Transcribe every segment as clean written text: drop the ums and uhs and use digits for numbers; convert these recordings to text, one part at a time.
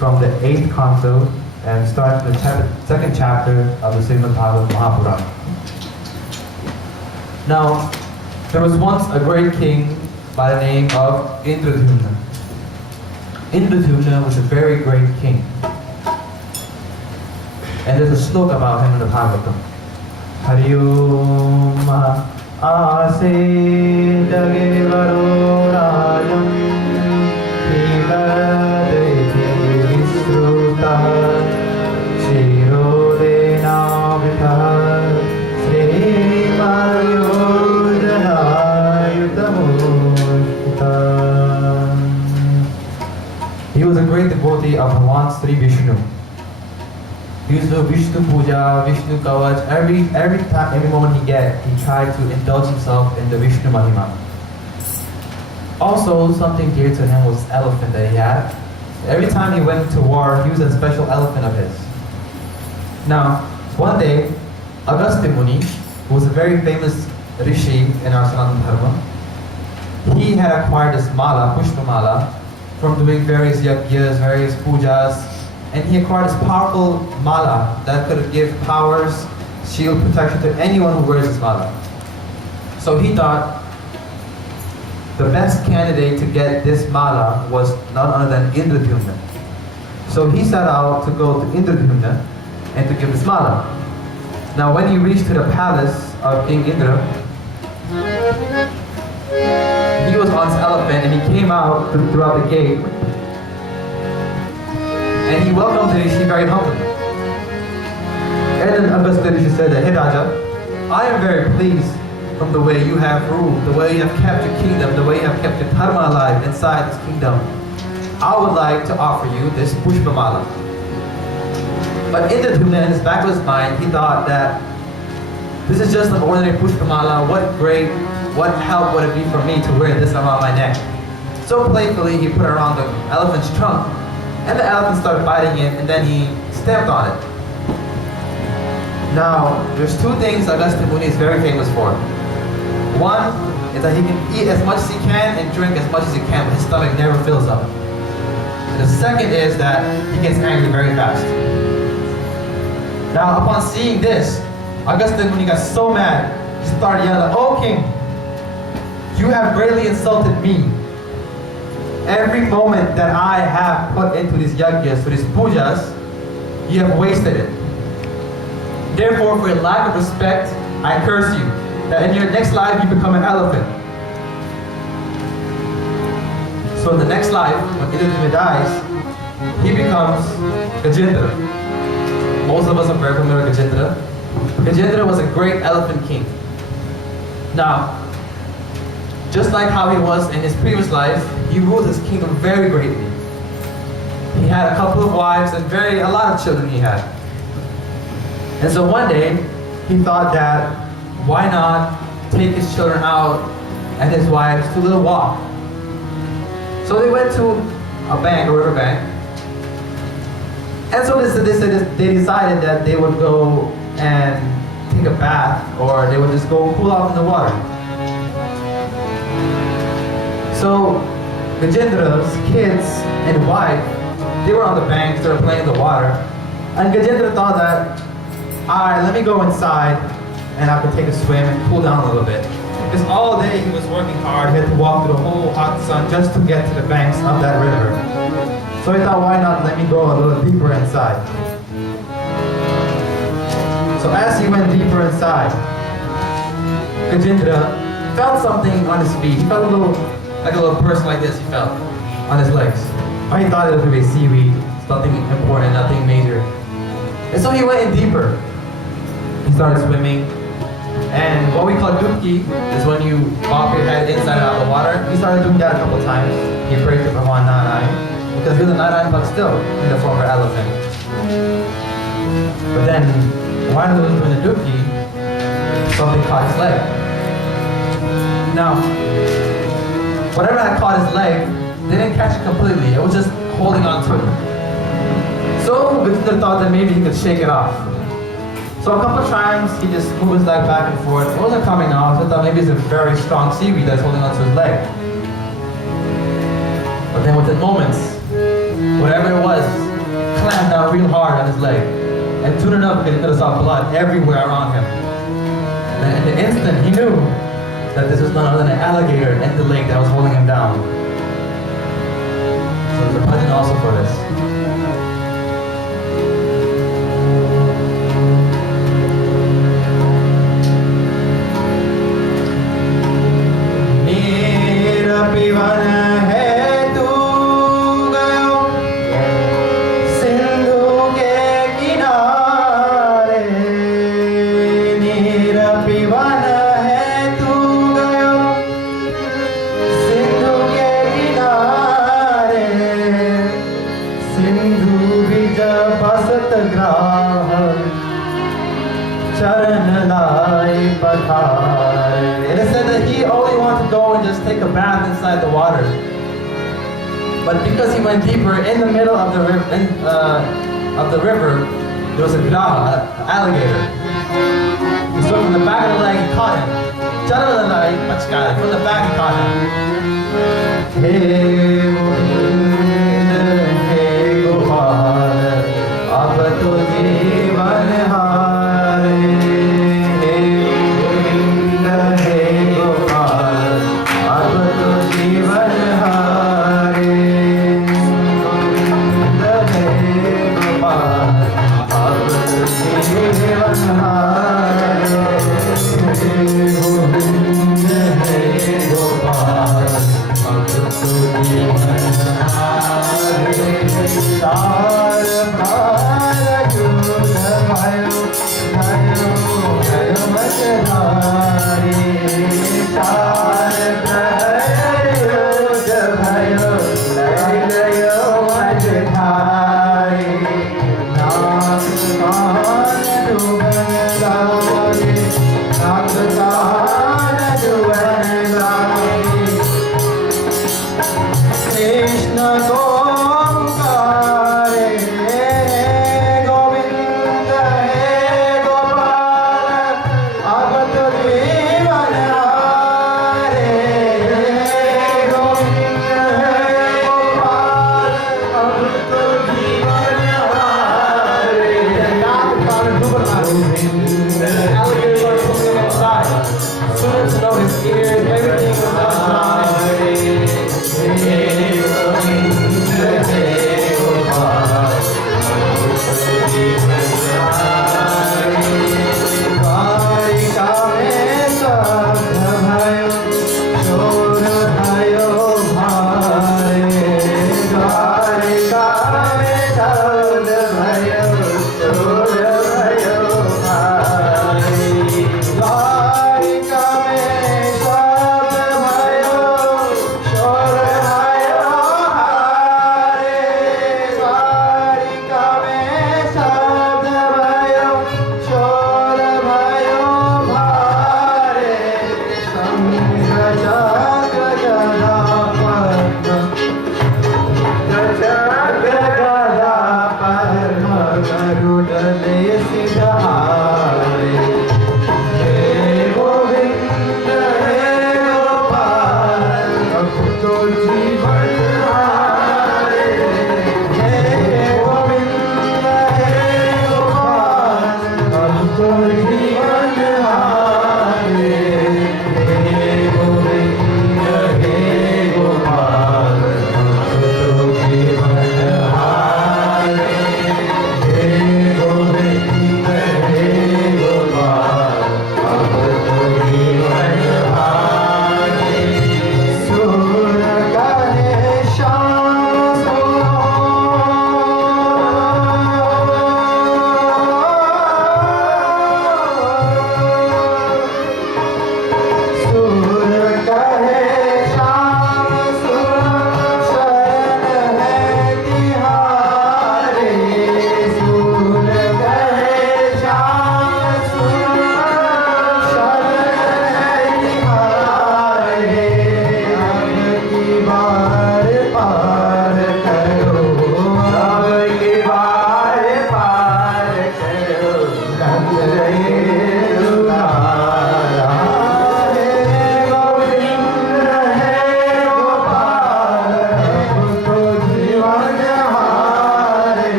from the 8th canto and start the second chapter of the Srimad Bhagavatam Mahapurana. Now, there was once a great king by the name of Indradyumna. Indradyumna was a very great king. And there's a sloka about him in the Bhagavatam. Hari Om Ase Jage Varo Rajam Hivadeti Visruta Shiro Denavita Sri Maryodana Yutamushita. He was a great devotee of Bhagavan Sri Vishnu. He used to do Vishnu Puja, Vishnu Kavach. Every moment he tried to indulge himself in the Vishnu Mahima. Also, something dear to him was elephant that he had. Every time he went to war, he used a special elephant of his. Now, one day, Agastya Muni, who was a very famous rishi in our Sanatana Dharma, he had acquired this mala, Pushpa mala, from doing various yajnas, various pujas, and he acquired this powerful mala that could give powers, shield, protection to anyone who wears this mala. So he thought the best candidate to get this mala was none other than Indradyumna. So he set out to go to Indradyumna and to give this mala. Now when he reached to the palace of King Indra, he was on his elephant and he came out throughout the gate. And he welcomed the Rishi very humbly. And then Agastya Rishi said that, "Hey Raja, I am very pleased from the way you have ruled, the way you have kept your kingdom, the way you have kept your dharma alive inside this kingdom. I would like to offer you this Pushpamala." But Indradyumna, in his back of his mind, he thought that this is just an ordinary Pushpamala. What help would it be for me to wear this around my neck? So playfully, he put it around the elephant's trunk. And the elephant started biting it, and then he stamped on it. Now, there's two things Agastya Muni is very famous for. One is that he can eat as much as he can and drink as much as he can, but his stomach never fills up. And the second is that he gets angry very fast. Now, upon seeing this, Agastya Muni got so mad, he started yelling, "Oh king, you have greatly insulted me. Every moment that I have put into these yajnas, to these pujas, you have wasted it. Therefore, for your lack of respect, I curse you, that in your next life you become an elephant." So in the next life, when Indradyumna dies, he becomes Gajendra. Most of us are very familiar with Gajendra. Gajendra was a great elephant king. Now, just like how he was in his previous life, he ruled his kingdom very greatly. He had a couple of wives and a lot of children he had. And so one day, he thought that why not take his children out and his wives to a little walk. So they went to a river bank. And so they decided that they would go and take a bath, or they would just go cool off in the water. So Gajendra's kids and wife, they were on the bank, they were playing in the water. And Gajendra thought that, alright, let me go inside and I can take a swim and cool down a little bit. Because all day he was working hard, he had to walk through the whole hot sun just to get to the banks of that river. So he thought, why not let me go a little deeper inside? So as he went deeper inside, Gajendra felt something on his feet. He felt like a little person like this, he felt on his legs. But he thought it was maybe seaweed, nothing important, nothing major. And so he went in deeper. He started swimming. And what we call dubki is when you bop your head inside and out of the water. He started doing that a couple times. He prayed to Bhagavan Narayan, because he was a Narayan but still in the form of an elephant. But then, while he was doing the dubki, something caught his leg. Now, whatever had caught his leg, they didn't catch it completely. It was just holding on to it. So Gajendra thought that maybe he could shake it off. So a couple of times he just moved his leg back and forth. It wasn't coming off, so I thought maybe it's a very strong seaweed that's holding onto his leg. But then within moments, whatever it was down real hard on his leg and tuned it up because he could have saw blood everywhere around him. And in the instant, he knew that this was none other than an alligator in the lake that was holding him down. So there's a pungent also for this. It is said that he only wanted to go and just take a bath inside the water. But because he went deeper in the middle of the river, there was a graha, an alligator. So from the back of the leg, he caught him. From the back, he caught him. Hey Gopal, ab to jeevan haare.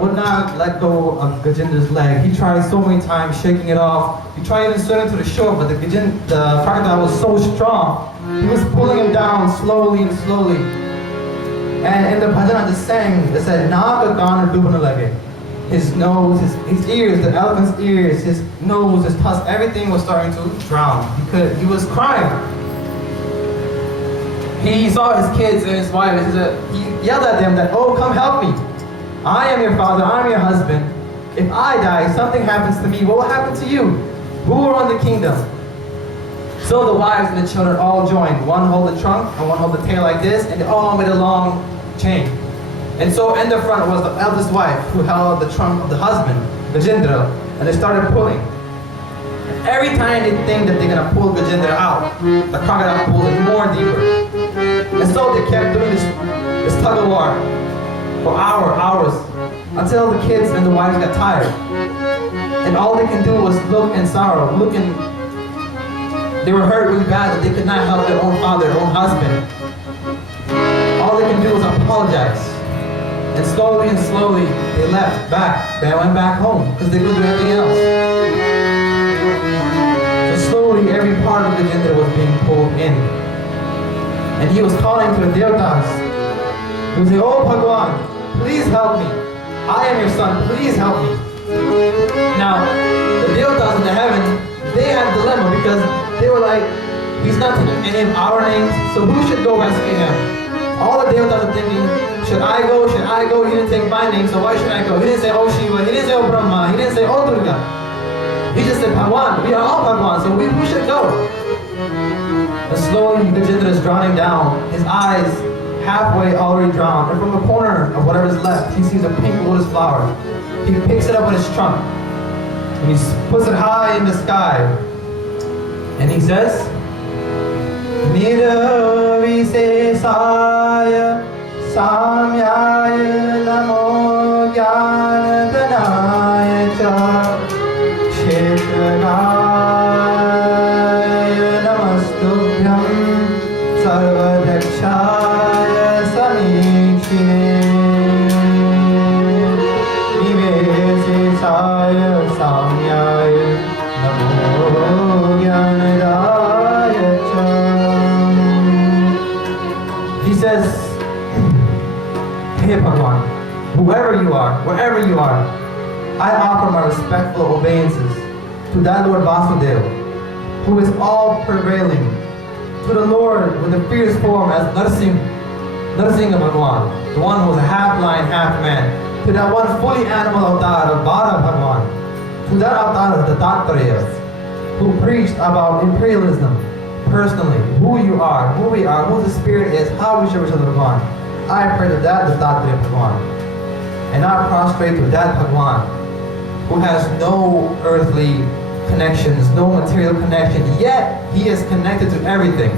would not let go of Gajendra's leg. He tried so many times shaking it off. He tried even swimming to the shore, but the crocodile was so strong. He was pulling him down slowly and slowly. And in the bhajan I just sang, it said, Naga Gana Dubana Lage. His nose, his ears, the elephant's ears, his nose, his tusk, everything was starting to drown because he was crying. He saw his kids and his wife. He yelled at them that, oh, come help me. I am your father, I am your husband. If I die, something happens to me, what will happen to you? Who will run the kingdom? So the wives and the children all joined. One hold the trunk and one hold the tail like this, and they all made a long chain. And so in the front was the eldest wife who held the trunk of the husband, Gajendra, and they started pulling. Every time they think that they're gonna pull Gajendra out, the crocodile pulls it more deeper. And so they kept doing this tug of war for hours, until the kids and the wives got tired. And all they can do was look in sorrow, they were hurt really bad that they could not help their own father, their own husband. All they can do was apologize. And slowly, they left back. They went back home because they couldn't do anything else. So slowly, every part of Gajendra was being pulled in. And he was calling to the Devatas. He was saying, oh Bhagwan, please help me. I am your son, please help me. Now, the Devatas in the heaven, they had a dilemma because they were like, he's not taking any of our names, so who should go rescue him? All the Devatas are thinking, should I go? He didn't take my name, so why should I go? He didn't say, oh Shiva, he didn't say, oh Brahma, he didn't say, oh Durga. He just said, Bhagwan, we are all Bhagwan, so who should go? And slowly, Gajendra is drowning down, his eyes halfway already drowned, and from the corner of whatever is left, he sees a pink lotus flower. He picks it up with his trunk, and he puts it high in the sky, and he says, Niravisesaya Samyaya Namo Gyanadhanaya Cha Kshetragaya Namastubhyam Sarvadakshaya Samikshine Nivesesaya Samyaya Namo Gyanadhanaya Cha. He says, hey Bhagwan, whoever you are, wherever you are, I offer my respectful obeisances to that Lord Vasudeva, who is all prevailing, to the Lord with the fierce form as Narsingha Bhagwan, the one who is a half lion, half man, to that one fully animal avatar of Vara Bhagwan, to that avatar of the Dattarayas, who preached about imperialism personally, who you are, who we are, who the spirit is, how we should worship Bhagwan. I pray to that Dattaraya Bhagwan, and I prostrate to that Bhagwan, who has no earthly connections, no material connection, yet he is connected to everything.